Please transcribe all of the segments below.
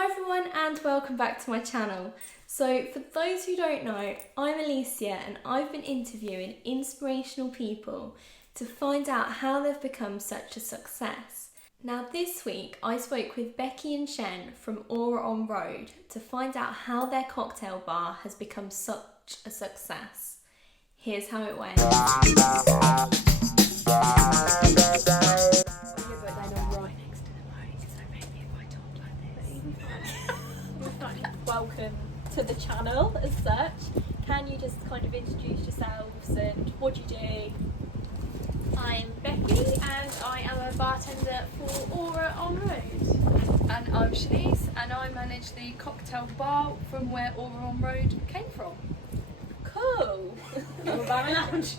Hi everyone and welcome back to my channel. So for those who don't know, I'm Alicia and I've been interviewing inspirational people to find out how they've become such a success. Now this week I spoke with Becky and Shen from Aura on Road to find out how their cocktail bar has become such a success. Here's how it went. Welcome to the channel as such. Can you just kind of introduce yourselves and what do you do? I'm Becky and I am a bartender for Aura on Road. And I'm Shanice and I manage the cocktail bar from where Aura on Road came from. Cool! Aura Bar and Lounge.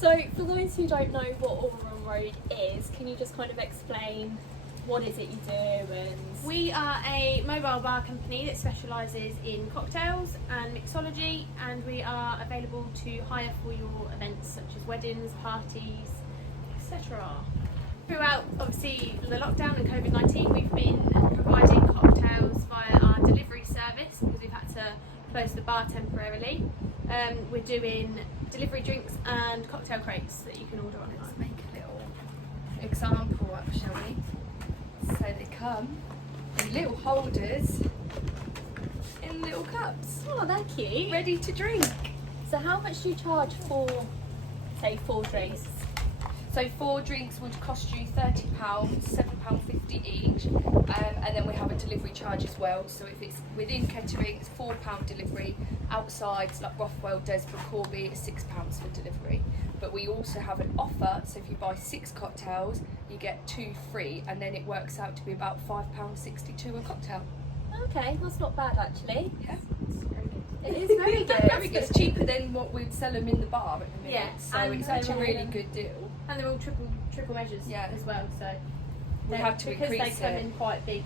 So for those who don't know what Aura on Road is, can you just kind of explain what is it you do? And We are a mobile bar company that specialises in cocktails and mixology, and we are available to hire for your events such as weddings, parties, etc. Throughout obviously the lockdown and COVID-19, we've been providing cocktails via our delivery service because we've had to close the bar temporarily. We're doing delivery drinks and cocktail crates that you can order online. Let's make a little example up, shall we? So they come in little holders in little cups, oh, they're cute. ready to drink. So how much do you charge for, say, 4 drinks? So 4 drinks would cost you £30, £7.50 each, and then we have a delivery charge as well. So if it's within Kettering, it's £4 delivery. Outside, like Rothwell, Desborough, Corby, it's £6 for delivery. But we also have an offer, so if you buy 6 cocktails, you get 2 free, and then it works out to be about £5.62 a cocktail. Okay, that's not bad actually. Yeah. It is very good. Very good. It's cheaper than what we'd sell them in the bar at the minute. Yeah, so and it's actually a really they're, good deal. And they're all triple measures as well. So We had to because increase they come it. in quite big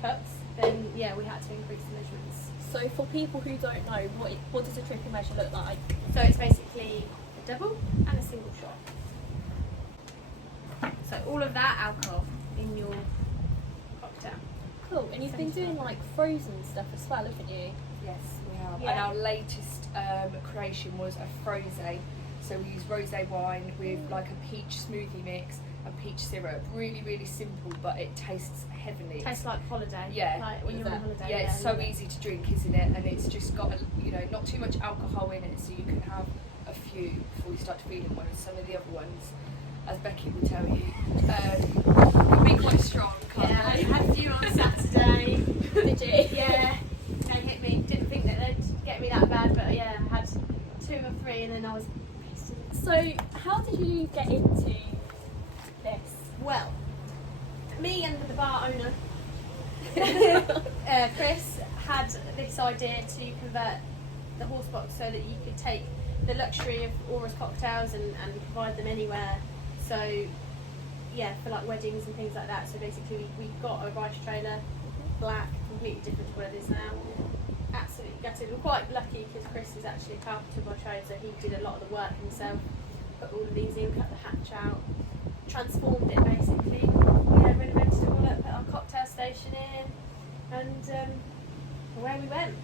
cups, then yeah, we had to increase the measurements. So for people who don't know, what does a triple measure look like? So it's basically a double and a single shot. So all of that alcohol in your cocktail. Cool. And you've been doing like frozen stuff as well, haven't you? Yes, we have. Yeah. And our latest creation was a frosé. So we use rosé wine with like a peach smoothie mix and peach syrup. Really, really simple, but it tastes heavenly. Tastes like holiday. Yeah. Like when you're on holiday. Yeah, it's so easy to drink, isn't it? And it's just got, not too much alcohol in it, so you can have a few before you start feeling one. And some of the other ones, as Becky will tell you, can be quite strong. Yeah, I had a few on Saturday. Did you? Yeah. They hit me. Didn't think that they'd get me that bad, but yeah, I had 2 or 3 and then I was pissed. So how did you get into this? Well, me and the bar owner, Chris, had this idea to convert the horse box so that you could take the luxury of Aura's cocktails and provide them anywhere. So, yeah, for like weddings and things like that. So basically, we got a rice trailer, black, completely different to what it is now. Absolutely gutted. We're quite lucky because Chris is actually a carpenter by trade, so he did a lot of the work himself. Put all of these in, cut the hatch out, transformed it basically. Yeah, renovated it all up, put our cocktail station in, and away we went.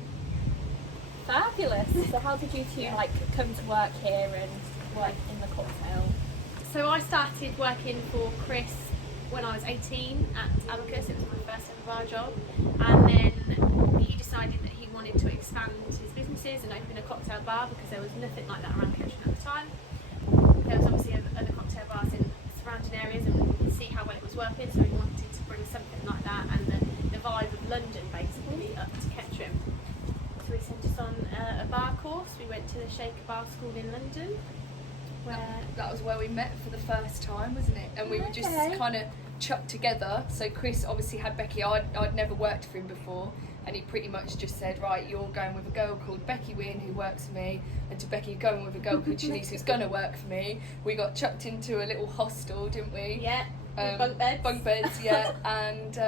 Fabulous. So how did you two come to work here and work in the cocktail? So I started working for Chris when I was 18 at Abacus. It was my first ever bar job, and then he decided that he wanted to expand his businesses and open a cocktail bar because there was nothing like that around Kettering at the time. There was obviously other cocktail bars in surrounding areas, and we could see how well it was working, so we wanted to bring something like that and the vibe of London basically up to Kettering. So we sent us on a bar course. We went to the Shaker Bar School in London. That was where we met for the first time, wasn't it? And we were just kind of chucked together. So Chris obviously had Becky. I'd never worked for him before, and he pretty much just said, right, you're going with a girl called Becky Wynn who works for me, and to Becky, you're going with a girl called Shanice who's going to work for me. We got chucked into a little hostel, didn't we? Yeah, bunk beds. Bunk beds, yeah, and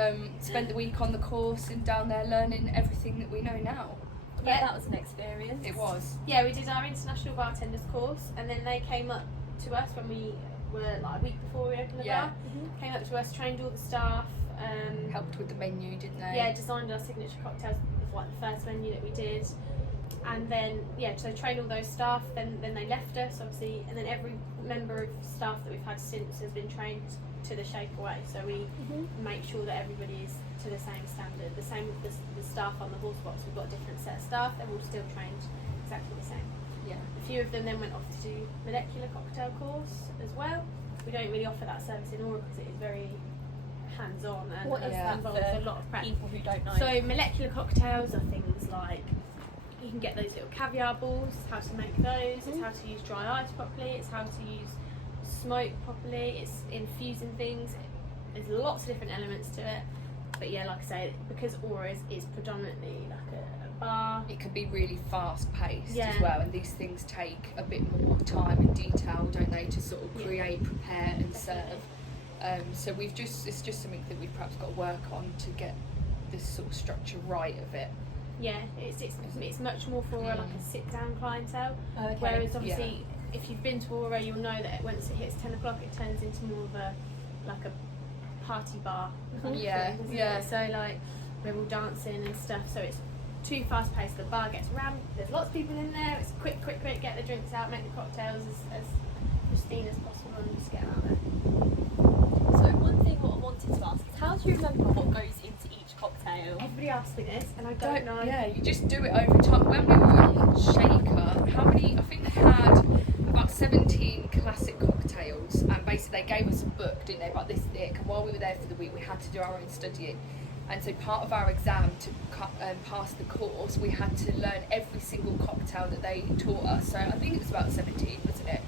spent the week on the course and down there learning everything that we know now. Yeah, that was an experience. It was. Yeah, we did our international bartenders course, and then they came up to us when we were like a week before we opened the bar. Came up to us, trained all the staff, helped with the menu, didn't they? Yeah, designed our signature cocktails, like the first menu that we did. And then, so trained all those staff, then they left us, obviously, and then every member of staff that we've had since has been trained to the Shakeaway. So we make sure that everybody is to the same standard. The same with the staff on the horse box. We've got a different set of staff, they're all still trained exactly the same. Yeah. A few of them then went off to do molecular cocktail course as well. We don't really offer that service in Aura because it is very hands-on and involves a lot of prep. People who don't know. So molecular cocktails are things like, you can get those little caviar balls, how to make those, it's how to use dry ice properly, it's how to use smoke properly, it's infusing things, there's lots of different elements to it. But yeah, like I say, because Aura is predominantly like a bar. It can be really fast paced Yeah. as well, and these things take a bit more time and detail, don't they, to sort of create, prepare and serve. So it's just something that we've perhaps got to work on to get this sort of structure right of it. Yeah, it's much more for like a sit down clientele. Okay. Whereas obviously, if you've been to Aura, you'll know that once it hits 10 o'clock, it turns into more of a party bar. Kind of Yeah, thing, doesn't yeah. it? So like we're all dancing and stuff. So it's too fast paced. The bar gets rammed. There's lots of people in there. It's quick. Get the drinks out. Make the cocktails as pristine as possible, and just get out there. So one thing what I wanted to ask is, how do you remember what goes into each cocktail? Everybody asks me this, and I don't know. Yeah, you just do it over time. When we were on Shaker, I think they had about 17 classic cocktails, and basically they gave us a book, didn't they, about this thick, and while we were there for the week we had to do our own studying. And so part of our exam to pass the course, we had to learn every single cocktail that they taught us. So I think it was about 17, wasn't it?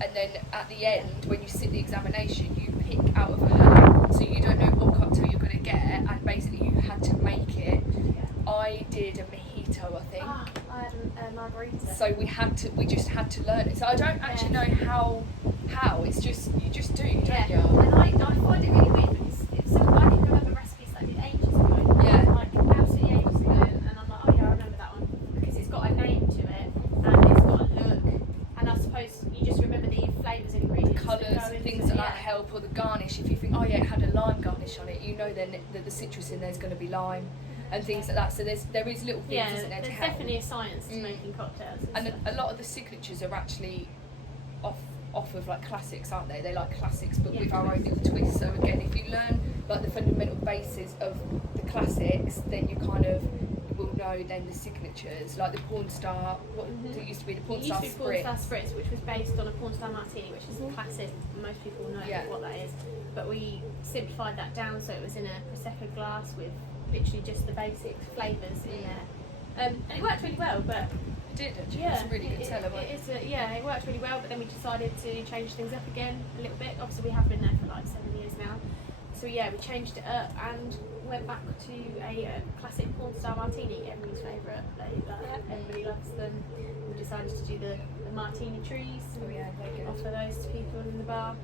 And then at the end, when you sit the examination, you pick out of a hat, so you don't know what cocktail you're going to get, and basically you had to make it. I did a mojito, I think. I had a margarita. So we just had to learn it. So I don't actually know how. It's just you just do, don't you? And I find it really weird because it's so I can remember recipes that I did ages ago. Yeah. Like absolutely ages ago, and I'm like, oh yeah, I remember that one because it's got a name to it and it's got a look. And I suppose you just remember the flavours and ingredients. Colours, that go things into that help, or the garnish. If you think, oh yeah, it had a lime garnish on it, you know then that the citrus in there is going to be lime, and things like that. So there is little things, isn't there, to there's help. definitely a science to making cocktails. And a lot of the signatures are actually off of like classics, aren't they? They're like classics, but with our own little twist. So again, if you learn like the fundamental basis of the classics, then you kind of will know then the signatures, like the Porn Star. What it used to be the Porn Star It used to be Spritz. Porn Star Spritz, which was based on a Porn Star Martini, which is a classic. Most people know what that is. But we simplified that down so it was in a Prosecco glass with literally just the basic flavours in there. And it worked really well, but It did actually. It's a really good seller. it worked really well, but then we decided to change things up again a little bit. Obviously we have been there for like 7 years now. So yeah, we changed it up and went back to a classic Porn Star Martini, everybody's favourite. Everybody loves them. We decided to do the Martini trees and offer those to people in the bar.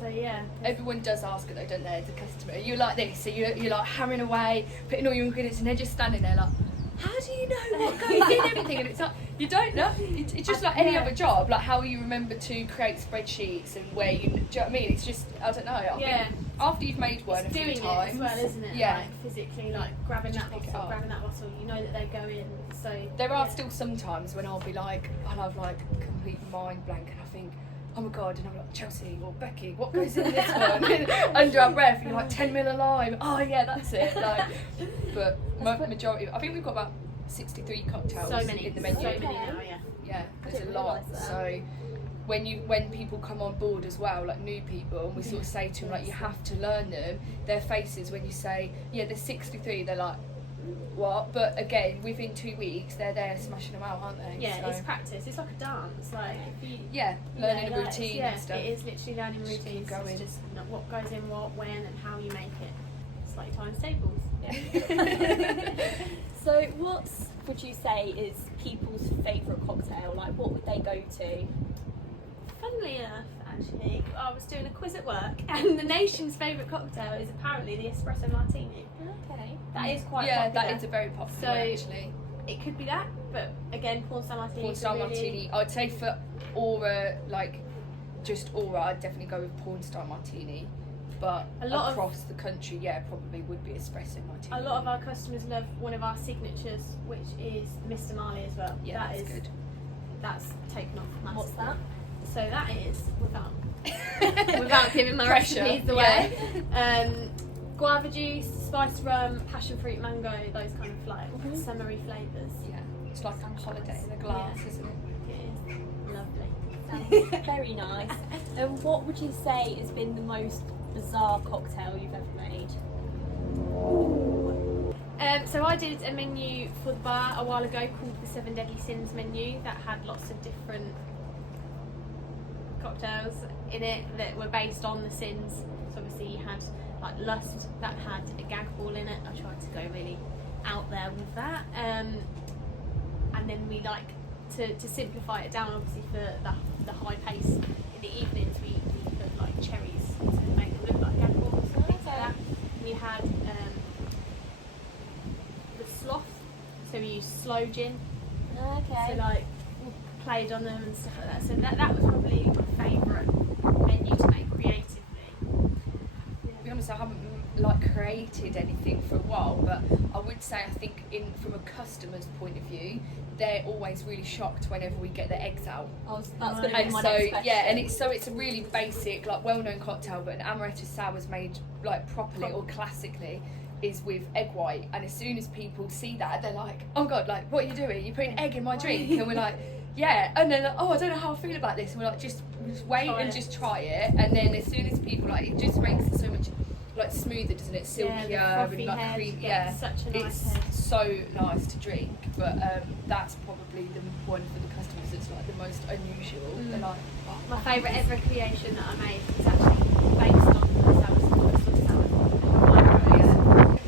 So yeah. Everyone does ask it though, don't they, as a customer? You're like this, so you're like hammering away, putting all your ingredients, and they're just standing there like, how do you know what goes in everything? And it's like, you don't know. It's just like any other job, like how you remember to create spreadsheets and where you, do you know what I mean? It's just, I don't know. I think after you've made one it's a few doing times. it as well, isn't it? Yeah. Like physically, like grabbing Just that pick it bottle, up. grabbing that bottle, you know that they go in. So There are still some times when I'll have like complete mind blank and I think, oh my god, and I'm like, Chelsea or Becky, what goes in this one? Under our breath, you're like 10 ml of lime. Oh yeah, that's it. Like, but majority, I think we've got about 63 cocktails so many in the menu. So many now, yeah. Yeah, there's a didn't lot. realise that. So when people come on board as well, like new people, and we sort of say to them like, you have to learn them. Their faces when you say, yeah, there's 63, they're like, what? But again, within 2 weeks, they're there smashing them out, aren't they? Yeah, So, it's practice. It's like a dance. Like if you learning a like, routine yeah, and stuff. it is literally learning Just keep routines. going. It's just what goes in what, when, and how you make it. It's like times tables. So what would you say is people's favourite cocktail? Like what would they go to? Funnily enough, actually, I was doing a quiz at work, and the nation's favourite cocktail is apparently the espresso martini. Okay. That is quite yeah, popular. that is a very popular So, one, actually. It could be that, but again, Porn Star Martini. Porn Star Martini. I'd say for Aura, like just Aura, I'd definitely go with Porn Star Martini. but A lot across the country, yeah, probably would be espresso martini. A lot of our customers love one of our signatures, which is Mr. Marley as well. Yeah, that's good. That's taken off massively. What's that? So that is, without giving my Pressure, recipes away, guava juice, spiced rum, passion fruit, mango, those kind of like summery flavours. Yeah, it's like a holiday in a glass, isn't it? It is lovely. Sounds very nice. And what would you say has been the most bizarre cocktail you've ever made? So I did a menu for the bar a while ago called the 7 Deadly Sins menu that had lots of different cocktails in it that were based on the sins. So obviously you had like lust that had a gag ball in it. I tried to go really out there with that. And then we like to simplify it down obviously for the high pace in the evenings we put like cherries to make them look like gag balls and things like that. And you had the sloth, so we used slow gin. Okay. So like played on them and stuff like that. So that was probably my favourite menu to make creatively. To be honest, I haven't like created anything for a while, but I would say I think from a customer's point of view, they're always really shocked whenever we get the eggs out. That's going to be And my so next question. yeah, and it's a really basic, like well-known cocktail, but an amaretto sour's made like properly or classically is with egg white. And as soon as people see that, they're like, "Oh God, like what are you doing? You're putting egg in my drink?" And we're like, "Yeah." And then like, "Oh, I don't know how I feel about this." And we're like, "Just wait and just try it." And then as soon as people like, it just makes it so much like smoother, doesn't it? Silkier and like cream. Yeah, such a nice it's head. so nice to drink. But that's probably the one for the customers that's like the most unusual. They're like, oh, My favourite ever creation that I made is actually based on the sour.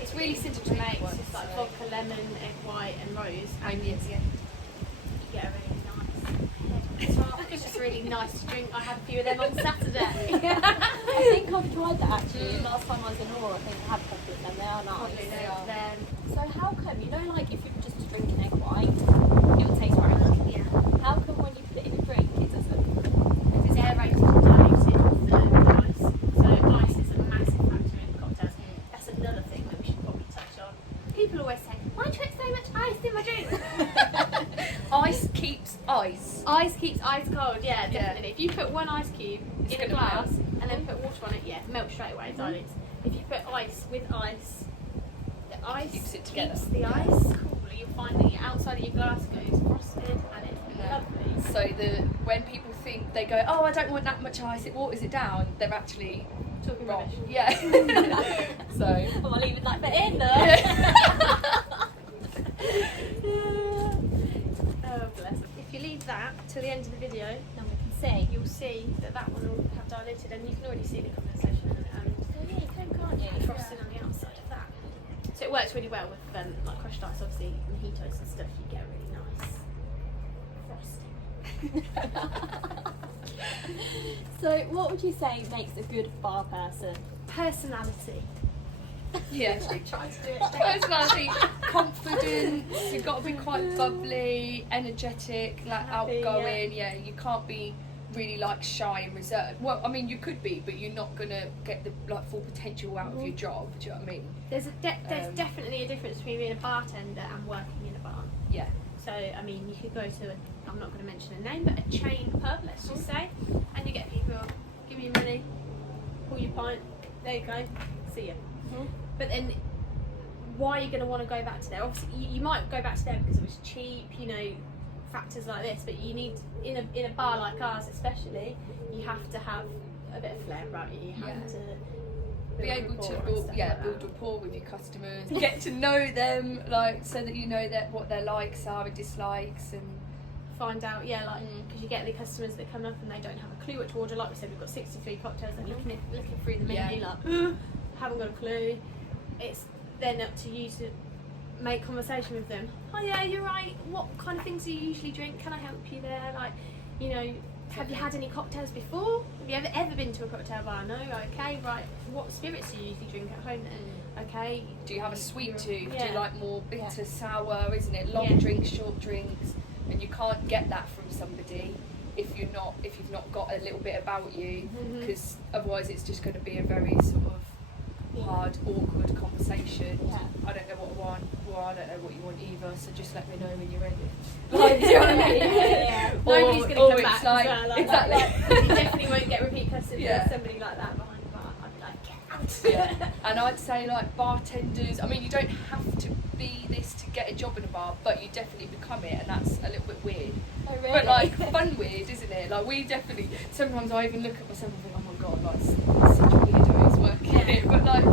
It's really simple to make. It's just like vodka, lemon, egg white, and rose. And Onions, yeah. you get a really nice head. It's just really nice to drink. I had a few of them on Saturday. I think I've tried that actually. Last time I was in Aura, I think I had coffee with them. They are nice. So how come, you know, like if you were just to drink an egg white, it would taste very good. Yeah. How come when you put it in a drink, it doesn't? Because it's aerated and diluted with the ice. So ice is a massive factor in cocktails. That's another thing that we should probably touch on. People always say, "Why do you put so much ice in my drink?" Ice keeps ice. Ice keeps ice cold, yeah, definitely. If you put one ice cube It's in a gonna glass melt. and then put water on it, yeah, melt straight away, dilutes. If you put ice with ice, the ice Keeps it together. keeps the ice cool. You'll find that your outside of your glass goes frosted and it's lovely. So when people think they go, "Oh, I don't want that much ice, it waters it down," they're actually Talking wrong. rubbish. Yeah. So. I'm not leaving that bit in though. Oh, bless. If you leave that till the end of the video, Then we can see. you'll see that one will have diluted and you can already see the condensation and Oh yeah, you can, can't you? frosting on the outside of that. So it works really well with like crushed ice, obviously mojitos and stuff. You get a really nice frosting. So what would you say makes a good bar person? Personality. Yeah. Try to do it. Personality, confidence, you've got to be quite bubbly, energetic, like Happy, outgoing. Yeah, you can't be really like shy and reserved. Well, I mean, you could be, but you're not gonna get the like full potential out of your job. Do you know what I mean? There's definitely a difference between being a bartender and working in a bar. Yeah. So, I mean, you could go to, I'm not going to mention a name, but a chain pub, let's just say, and you get people, give me your money, pour your pint, there you go, see ya. But then, why are you going to want to go back to there? Obviously, you might go back to there because it was cheap, you know, factors like this, but you need, in a bar like ours especially, you have to have a bit of flair about you, you have to Be able to build rapport with your customers, Yeah. get to know them, like so that you know that what their likes are and dislikes, and find out, because you get the customers that come up and they don't have a clue what to order. Like we said, we've got 63 cocktails and looking through the menu like, haven't got a clue. It's then up to you to make conversation with them. Oh yeah, you're right. What kind of things do you usually drink? Can I help you there? Like, you know, have you had any cocktails before? Have you ever been to a cocktail bar? No? Okay, right. What spirits do you usually drink at home then? Okay. do you have a sweet tooth? Yeah. Do you like more bitter, sour? Isn't it long Yeah. drinks, short drinks? And you can't get that from somebody if you've not got a little bit about you, because otherwise it's just going to be a very sort of hard, awkward conversation. Yeah. I don't know what I want, or I don't know what you want either, so just let me know when you're ready. Like, do you know what I mean? Yeah. Nobody's going to come back. It's like, as well, exactly. Like, you definitely won't get repeat customers Yeah. with somebody like that behind the bar. I'd be like, get out. Yeah. And I'd say like bartenders, I mean, you don't have to be this to get a job in a bar, but you definitely become it, and that's a little bit weird. Oh, really? But like fun weird, isn't it? Like we definitely, sometimes I even look at myself and think, oh my god, like such a weirdo is working in it. But like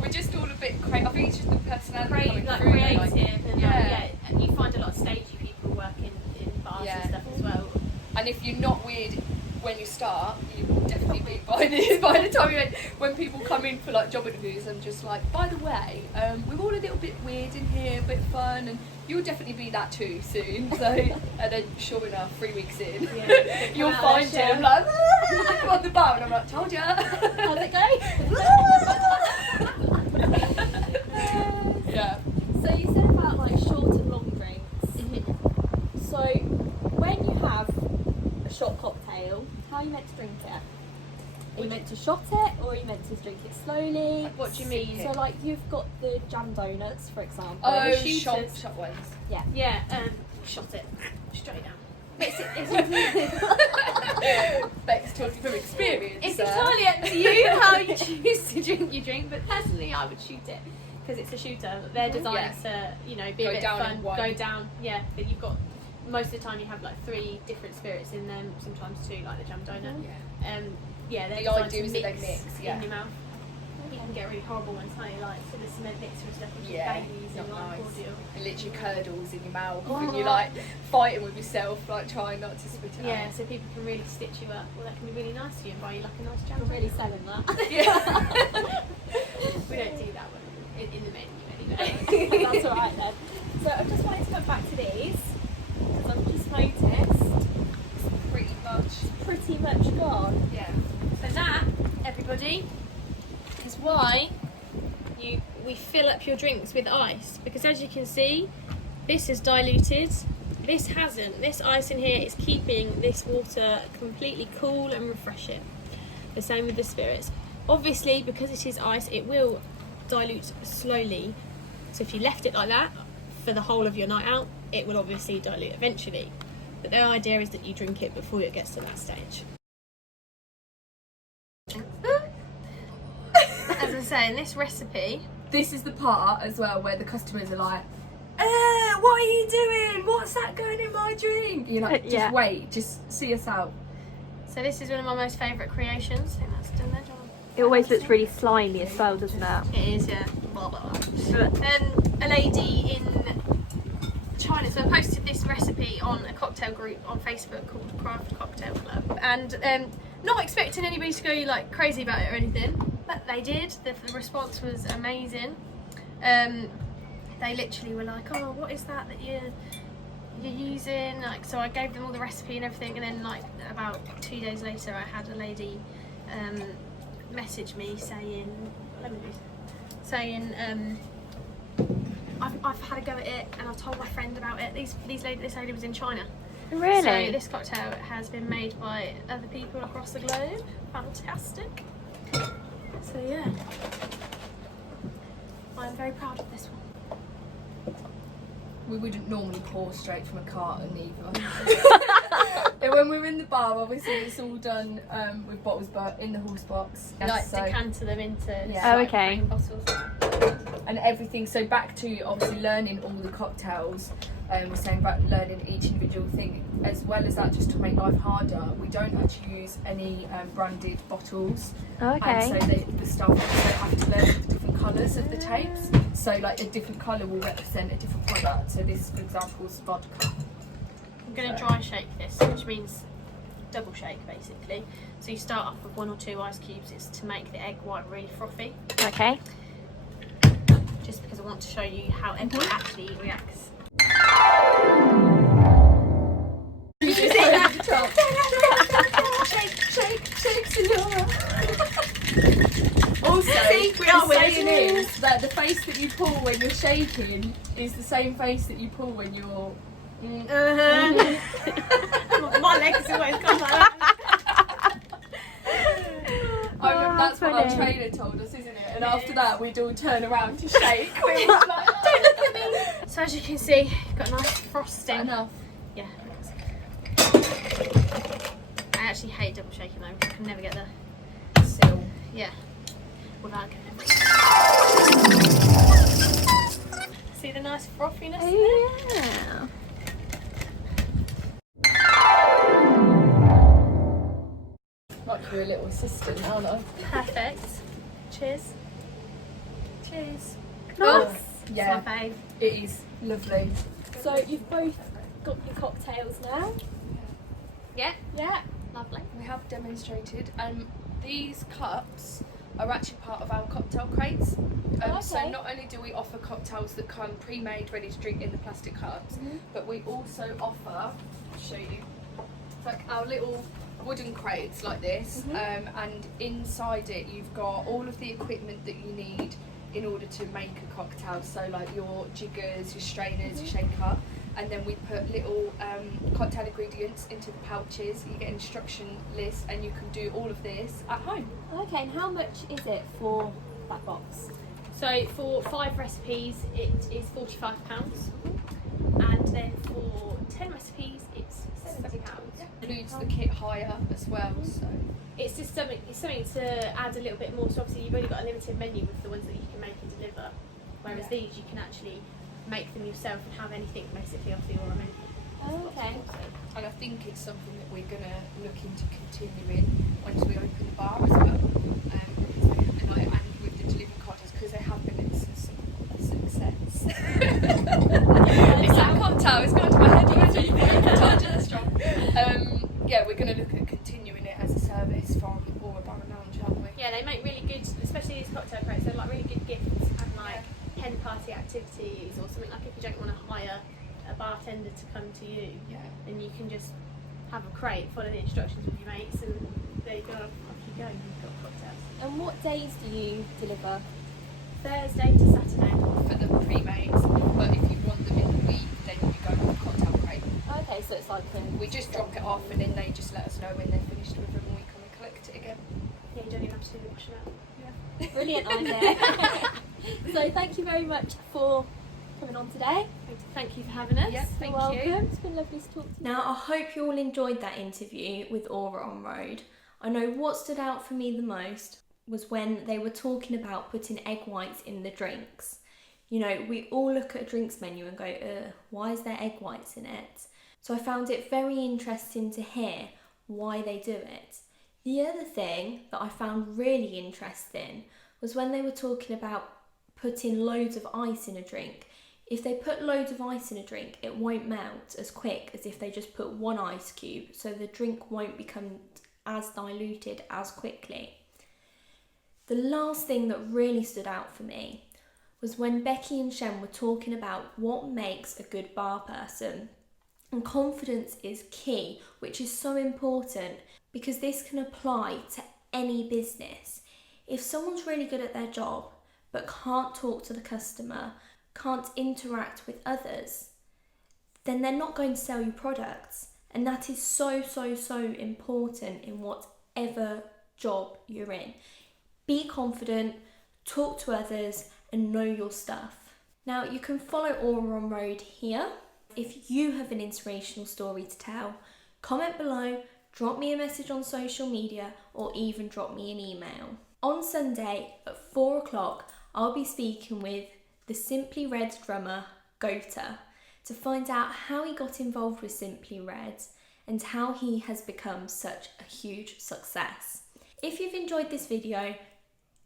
we're just all a bit crazy. I think it's just the personality coming like through. creative, and yeah. and you find a lot of stagey people working in bars and stuff as well. And if you're not weird when you start, you will definitely be by the time you end. When people come in for like job interviews, I'm just like, by the way, we're all a little bit weird in here, a bit fun, and you'll definitely be that too soon. So, and then sure enough, 3 weeks in, you'll find him like on the bar, and I'm like, told ya. How's it go? Yeah. So you said about like short and long drinks. So when you have a shot cocktail, how are you meant to drink it? Are you meant to shot it, or are you meant to drink it slowly? What do you mean? So like you've got the jam donuts, for example. Oh, the shooters. shot ones. Yeah, shot it straight down. It's Beck's talking from experience. It's there. entirely up to you how you choose to drink your drink, but personally I would shoot it because it's a shooter. They're designed to, you know, be Go a bit down fun, in one. go down. Yeah, but you've got most of the time you have like 3 different spirits in them, sometimes 2, like the jam donut. Yeah, they're The designed idea to is that mix, they mix, yeah. in your mouth. You can get really horrible ones, can't you? Like so the cement mixer and stuff, which is Yeah, Baileys not and lime nice. cordial. It literally curdles in your mouth, and you're like fighting with yourself, like trying not to spit it Yeah, out. so people can really stitch you up. Well, that can be really nice to you and buy you like a nice jam. You're really selling that. We don't do that one in the menu anyway. That's alright then. So I just wanted to come back to these because I've just noticed Pretty much. pretty much gone. Yeah. So that, everybody, is why we fill up your drinks with ice, because as you can see, this is diluted, this hasn't. This ice in here is keeping this water completely cool and refreshing. The same with the spirits. Obviously, because it is ice, it will dilute slowly. So if you left it like that for the whole of your night out, it will obviously dilute eventually. But the idea is that you drink it before it gets to that stage. As I say, in this recipe, This is the part as well where the customers are like, what are you doing? What's that going in my drink? You're like, just wait, just see us out. so this is one of my most favourite creations. I think that's done there, John. It always looks really slimy as well, doesn't it? It is, yeah. Blah, blah, blah. A lady in China, so I posted this recipe on a cocktail group on Facebook called Craft Cocktail Club, and not expecting anybody to go like crazy about it or anything, but they did. The response was amazing. They literally were like, oh, what is that you're using? Like, so I gave them all the recipe and everything, and then like about 2 days later I had a lady message me saying, I've had a go at it and I've told my friend about it. This lady was in China. Really? So this cocktail has been made by other people across the globe. Fantastic. So yeah, I'm very proud of this one. We wouldn't normally pour straight from a carton either. But when we're in the bar, obviously it's all done with bottles, but in the horse box. Like So- decanter them into Yeah. Oh, okay. plain bottles. and everything. So back to obviously learning all the cocktails. We're saying about learning each individual thing, as well as that, just to make life harder. We don't actually use any branded bottles. Okay. And so the staff also have to learn the different colours of the tapes. So like a different colour will represent a different product. So this, for example, is vodka. I'm going to dry shake this, which means double shake basically. So you start off with 1 or 2 ice cubes. It's to make the egg white really frothy. Okay. Just because I want to show you how egg white actually reacts. Shake, Senora. Also, we are the saying winners. is that the face that you pull when you're shaking is the same face that you pull when you're My legs always come like that. That's what our trainer told us, isn't it? And after that, we'd all turn around to shake. We were like, don't look at me. So as you can see, you've got a nice frosting. Enough. Yeah. I actually hate double shaking though. I can never get the Seal. yeah without getting it. See the nice frothiness in it? Yeah. Like you're a little assistant, aren't I? Perfect. Cheers. Cheers. Nice. Yeah, It's my fave. it is lovely. So you've both got your cocktails now. Yeah. Yeah. Lovely. We have demonstrated. These cups are actually part of our cocktail crates. So Okay. not only do we offer cocktails that come pre-made, ready to drink in the plastic cups, but we also offer, I'll show you, it's like our little wooden crates like this, and inside it you've got all of the equipment that you need in order to make a cocktail. So like your jiggers, your strainers, your shaker, and then we put little cocktail ingredients into the pouches. You get an instruction list and you can do all of this at home. Okay, and how much is it for that box? So for 5 recipes, it is £45, and then for 10 recipes, it's £70. Includes the kit hire as well. So It's just something to add a little bit more. So obviously you've only got a limited menu with the ones that you can make and deliver, whereas these you can actually make them yourself and have anything basically off the Aura menu. Okay. and I think it's something that we're going to look into continuing once we open the bar as well. And with the delivery cocktails, because they have been a success. It's that cocktail, it's gone to my head already. I told you that's strong. Yeah, we're going to look at continuing it as a service from Aura Bar and Lounge, aren't we? Yeah, they make really good, especially these cocktail crates. They're like really good gifts and like hen party activities or something. Like if you don't want to hire a bartender to come to you, then you can just have a crate, follow the instructions with your mates, and there you go. Off you go. You've got cocktails. And what days do you deliver? Thursday to Saturday. For the pre-mades, but if you want them in the week, then you go with the cocktail crate. Okay, so it's like We just drop it off and then they just let us know when they're finished with them and we come and collect it again. Yeah, you don't even have to do the washing up. brilliant idea. So thank you very much for coming on today. Thank you for having us. Yeah, thank You're welcome. you. It's been lovely to talk to you. Now, I hope you all enjoyed that interview with Aura on Road. I know what stood out for me the most was when they were talking about putting egg whites in the drinks. You know, we all look at a drinks menu and go, why is there egg whites in it? So I found it very interesting to hear why they do it. The other thing that I found really interesting was when they were talking about putting loads of ice in a drink. If they put loads of ice in a drink, it won't melt as quick as if they just put one ice cube, so the drink won't become as diluted as quickly. The last thing that really stood out for me was when Becky and Shem were talking about what makes a good bar person. And confidence is key, which is so important because this can apply to any business. If someone's really good at their job but can't talk to the customer, can't interact with others, then they're not going to sell you products. And that is so important in whatever job you're in. Be confident, talk to others, and know your stuff. Now, you can follow Aura on Road here. If you have an inspirational story to tell, comment below, drop me a message on social media, or even drop me an email. On Sunday at 4 o'clock, I'll be speaking with the Simply Red drummer, Gota, to find out how he got involved with Simply Red and how he has become such a huge success. If you've enjoyed this video,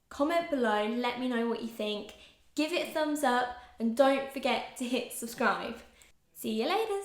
comment below, let me know what you think, give it a thumbs up, and don't forget to hit subscribe. See you later.